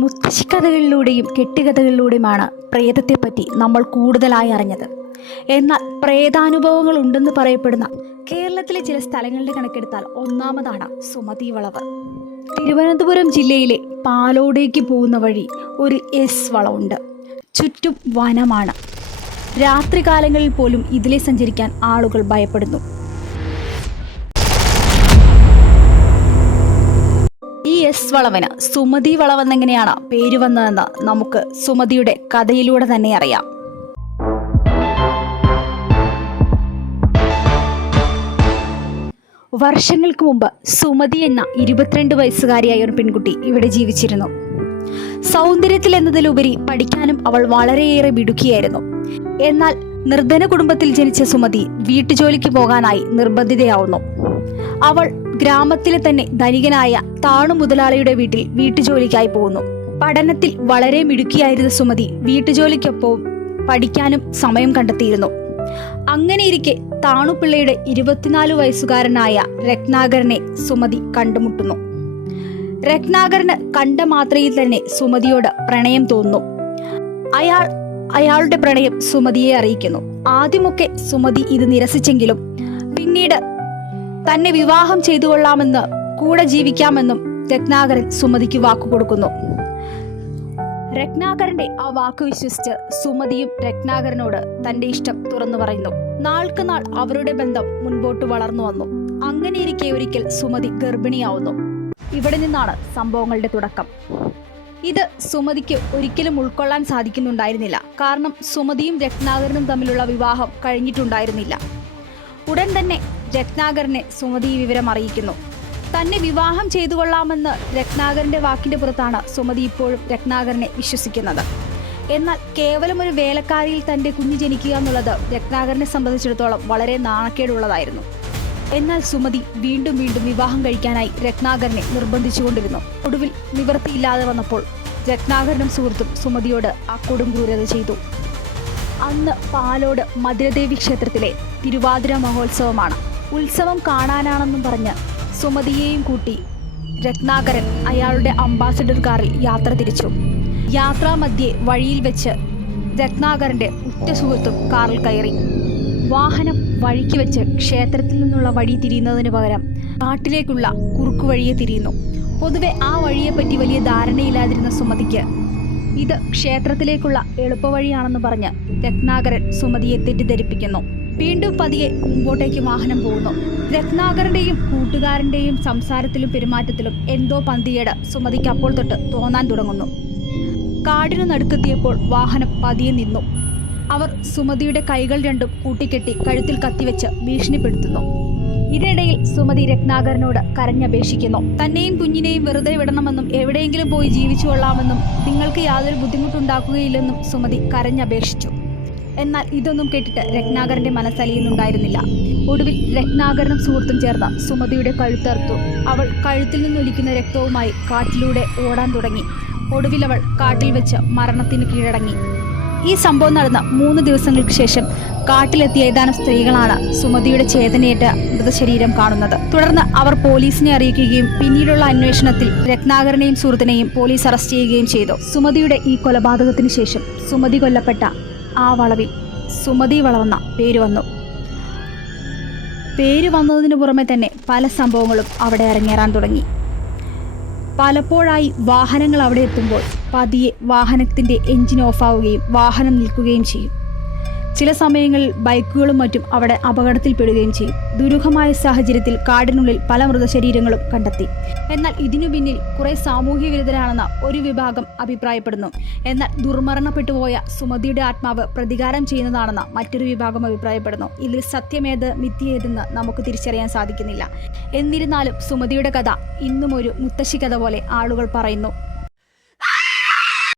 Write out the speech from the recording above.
മുത്തശ്ശിക്കഥകളിലൂടെയും കെട്ടുകഥകളിലൂടെയുമാണ് പ്രേതത്തെപ്പറ്റി നമ്മൾ കൂടുതലായി അറിഞ്ഞത്. എന്നാൽ പ്രേതാനുഭവങ്ങൾ ഉണ്ടെന്ന് പറയപ്പെടുന്ന കേരളത്തിലെ ചില സ്ഥലങ്ങളുടെ കണക്കെടുത്താൽ ഒന്നാമതാണ് സുമതി വളവ്. തിരുവനന്തപുരം ജില്ലയിലെ പാലോടേക്ക് പോകുന്ന വഴി ഒരു വളവുണ്ട്. ചുറ്റും വനമാണ്. രാത്രികാലങ്ങളിൽ പോലും ഇതിലെ സഞ്ചരിക്കാൻ ആളുകൾ ഭയപ്പെടുന്നു. ഈ വളവിന് സുമതി വളവെന്നെങ്ങനെയാണ് പേര് വന്നതെന്ന് നമുക്ക് സുമതിയുടെ കഥയിലൂടെ തന്നെ അറിയാം. വർഷങ്ങൾക്ക് മുമ്പ് സുമതി എന്ന 22 വയസ്സുകാരിയായ ഒരു പെൺകുട്ടി ഇവിടെ ജീവിച്ചിരുന്നു. സൗന്ദര്യത്തിൽ എന്നതിലുപരി പഠിക്കാനും അവൾ വളരെയേറെ മിടുക്കിയായിരുന്നു. എന്നാൽ നിർധന കുടുംബത്തിൽ ജനിച്ച സുമതി വീട്ടുജോലിക്ക് പോകാനായി നിർബന്ധിതയാവുന്നു. അവൾ ഗ്രാമത്തിലെ തന്നെ ധനികനായ താണു മുതലാളിയുടെ വീട്ടിൽ വീട്ടുജോലിക്കായി പോകുന്നു. പഠനത്തിൽ വളരെ മിടുക്കിയായിരുന്ന സുമതി വീട്ടുജോലിക്കൊപ്പം പഠിക്കാനും സമയം കണ്ടെത്തിയിരുന്നു. അങ്ങനെയിരിക്കെ താണുപിള്ളയുടെ 24 വയസ്സുകാരനായ രത്നാകരനെ സുമതി കണ്ടുമുട്ടുന്നു. രത്നാകരന് കണ്ട മാത്രയിൽ തന്നെ സുമതിയോട് പ്രണയം തോന്നുന്നു. അയാളുടെ പ്രണയം സുമതിയെ അറിയിക്കുന്നു. ആദ്യമൊക്കെ സുമതി ഇത് നിരസിച്ചെങ്കിലും പിന്നീട് തന്നെ വിവാഹം ചെയ്തു കൊള്ളാമെന്ന് കൂടെ ജീവിക്കാമെന്നും രത്നാകരൻ സുമതിക്ക് വാക്കുകൊടുക്കുന്നു. രത്നാകരന്റെ ആ വാക്ക് വിശ്വസിച്ച് സുമതിയും രത്നാകരനോട് തന്റെ ഇഷ്ടം തുറന്നു പറയുന്നു. നാൾക്ക് നാൾ അവരുടെ ബന്ധം മുൻപോട്ട് വളർന്നു വന്നു. അങ്ങനെയിരിക്കെ ഒരിക്കൽ സുമതി ഗർഭിണിയാവുന്നു. ഇവിടെ നിന്നാണ് സംഭവങ്ങളുടെ തുടക്കം. ഇത് സുമതിക്ക് ഒരിക്കലും ഉൾക്കൊള്ളാൻ സാധിക്കുന്നുണ്ടായിരുന്നില്ല. കാരണം സുമതിയും രത്നാകരനും തമ്മിലുള്ള വിവാഹം കഴിഞ്ഞിട്ടുണ്ടായിരുന്നില്ല. ഉടൻ തന്നെ രത്നാകരനെ സുമതി ഈ വിവരം അറിയിക്കുന്നു. തന്നെ വിവാഹം ചെയ്തു കൊള്ളാമെന്ന് രത്നാകരന്റെ വാക്കിന്റെ പുറത്താണ് സുമതി ഇപ്പോഴും രത്നാകരനെ വിശ്വസിക്കുന്നത്. എന്നാൽ കേവലം ഒരു വേലക്കാരിയിൽ തന്റെ കുഞ്ഞ് ജനിക്കുക എന്നുള്ളത് രത്നാകരനെ സംബന്ധിച്ചിടത്തോളം വളരെ നാണക്കേടുള്ളതായിരുന്നു. എന്നാൽ സുമതി വീണ്ടും വിവാഹം കഴിക്കാനായി രത്നാകരനെ നിർബന്ധിച്ചുകൊണ്ടിരുന്നു. ഒടുവിൽ നിവൃത്തിയില്ലാതെ വന്നപ്പോൾ രത്നാകരനും സുഹൃത്തും സുമതിയോട് ആ കൊടും ക്രൂരത ചെയ്തു. അന്ന് പാലോട് മധുരദേവി ക്ഷേത്രത്തിലെ തിരുവാതിര മഹോത്സവമാണ്. ഉത്സവം കാണാനാണെന്നും പറഞ്ഞ് സുമതിയെയും കൂട്ടി രത്നാകരൻ അയാളുടെ അംബാസഡർ കാറിൽ യാത്ര തിരിച്ചു. യാത്രാമധ്യേ വഴിയിൽ വെച്ച് രത്നാകരന്റെ ഉറ്റ സുഹൃത്തും കാറിൽ കയറി. വാഹനം വഴിക്ക് വെച്ച് ക്ഷേത്രത്തിൽ നിന്നുള്ള വഴി തിരിയുന്നതിന് പകരം കാട്ടിലേക്കുള്ള കുറുക്കു വഴിയെ തിരിയുന്നു. പൊതുവെ ആ വഴിയെപ്പറ്റി വലിയ ധാരണയില്ലാതിരുന്ന സുമതിക്ക് ഇത് ക്ഷേത്രത്തിലേക്കുള്ള എളുപ്പവഴിയാണെന്ന് പറഞ്ഞ് രത്നാകരൻ സുമതിയെ തെറ്റിദ്ധരിപ്പിക്കുന്നു. വീണ്ടും പതിയെ മുമ്പോട്ടേക്ക് വാഹനം പോകുന്നു. രത്നാകരന്റെയും കൂട്ടുകാരന്റെയും സംസാരത്തിലും പെരുമാറ്റത്തിലും എന്തോ പന്തികേട് സുമതിക്ക് അപ്പോൾ തൊട്ട് തോന്നാൻ തുടങ്ങുന്നു. കാടിനു നടുക്കെത്തിയപ്പോൾ വാഹനം പതിയെ നിന്നു. അവർ സുമതിയുടെ കൈകൾ രണ്ടും കൂട്ടിക്കെട്ടി കഴുത്തിൽ കത്തിവെച്ച് ഭീഷണിപ്പെടുത്തുന്നു. ഇതിനിടയിൽ സുമതി രത്നാകരനോട് കരഞ്ഞപേക്ഷിക്കുന്നു. തന്നെയും കുഞ്ഞിനെയും വെറുതെ വിടണമെന്നും എവിടെയെങ്കിലും പോയി ജീവിച്ചു കൊള്ളാമെന്നും നിങ്ങൾക്ക് യാതൊരു ബുദ്ധിമുട്ടുണ്ടാക്കുകയില്ലെന്നും സുമതി കരഞ്ഞപേക്ഷിച്ചു. എന്നാൽ ഇതൊന്നും കേട്ടിട്ട് രത്നാകരന്റെ മനസ്സലിയുന്നുണ്ടായിരുന്നില്ല. ഒടുവിൽ രത്നാകരനും സുഹൃത്തും ചേർന്ന് സുമതിയുടെ കഴുത്തറുത്തു. അവൾ കഴുത്തിൽ നിന്നൊലിക്കുന്ന രക്തവുമായി കാട്ടിലൂടെ ഓടാൻ തുടങ്ങി. ഒടുവിൽ അവൾ കാട്ടിൽ വെച്ച് മരണത്തിന് കീഴടങ്ങി. ഈ സംഭവം നടന്ന 3 ദിവസങ്ങൾക്ക് ശേഷം കാട്ടിലെത്തിയ ഏതാനും സ്ത്രീകളാണ് സുമതിയുടെ ചേതനയേറ്റ മൃതശരീരം കാണുന്നത്. തുടർന്ന് അവർ പോലീസിനെ അറിയിക്കുകയും പിന്നീടുള്ള അന്വേഷണത്തിൽ രത്നാകരനെയും സുഹൃത്തിനെയും പോലീസ് അറസ്റ്റ് ചെയ്യുകയും ചെയ്തു. സുമതിയുടെ ഈ കൊലപാതകത്തിന് ശേഷം സുമതി കൊല്ലപ്പെട്ട ആ വളവിൽ സുമതി വളവെന്ന പേര് വന്നു. പേര് വന്നതിന് പുറമെ തന്നെ പല സംഭവങ്ങളും അവിടെ അരങ്ങേറാൻ തുടങ്ങി. പലപ്പോഴായി വാഹനങ്ങൾ അവിടെ എത്തുമ്പോൾ പതിയെ വാഹനത്തിൻ്റെ എഞ്ചിൻ ഓഫാവുകയും വാഹനം നിൽക്കുകയും ചെയ്യും. ചില സമയങ്ങളിൽ ബൈക്കുകളും മറ്റും അവിടെ അപകടത്തിൽപ്പെടുകയും ചെയ്യും. ദുരൂഹമായ സാഹചര്യത്തിൽ കാടിനുള്ളിൽ പല മൃതശരീരങ്ങളും കണ്ടെത്തി. എന്നാൽ ഇതിനു പിന്നിൽ കുറെ സാമൂഹ്യ വിരുദ്ധരാണെന്ന് ഒരു വിഭാഗം അഭിപ്രായപ്പെടുന്നു. എന്നാൽ ദുർമരണപ്പെട്ടുപോയ സുമതിയുടെ ആത്മാവ് പ്രതികാരം ചെയ്യുന്നതാണെന്ന് മറ്റൊരു വിഭാഗം അഭിപ്രായപ്പെടുന്നു. ഇതിൽ സത്യമേത് മിഥ്യേതെന്ന് നമുക്ക് തിരിച്ചറിയാൻ സാധിക്കുന്നില്ല. എന്നിരുന്നാലും സുമതിയുടെ കഥ ഇന്നും ഒരു മുത്തശ്ശി കഥ പോലെ ആളുകൾ പറയുന്നു.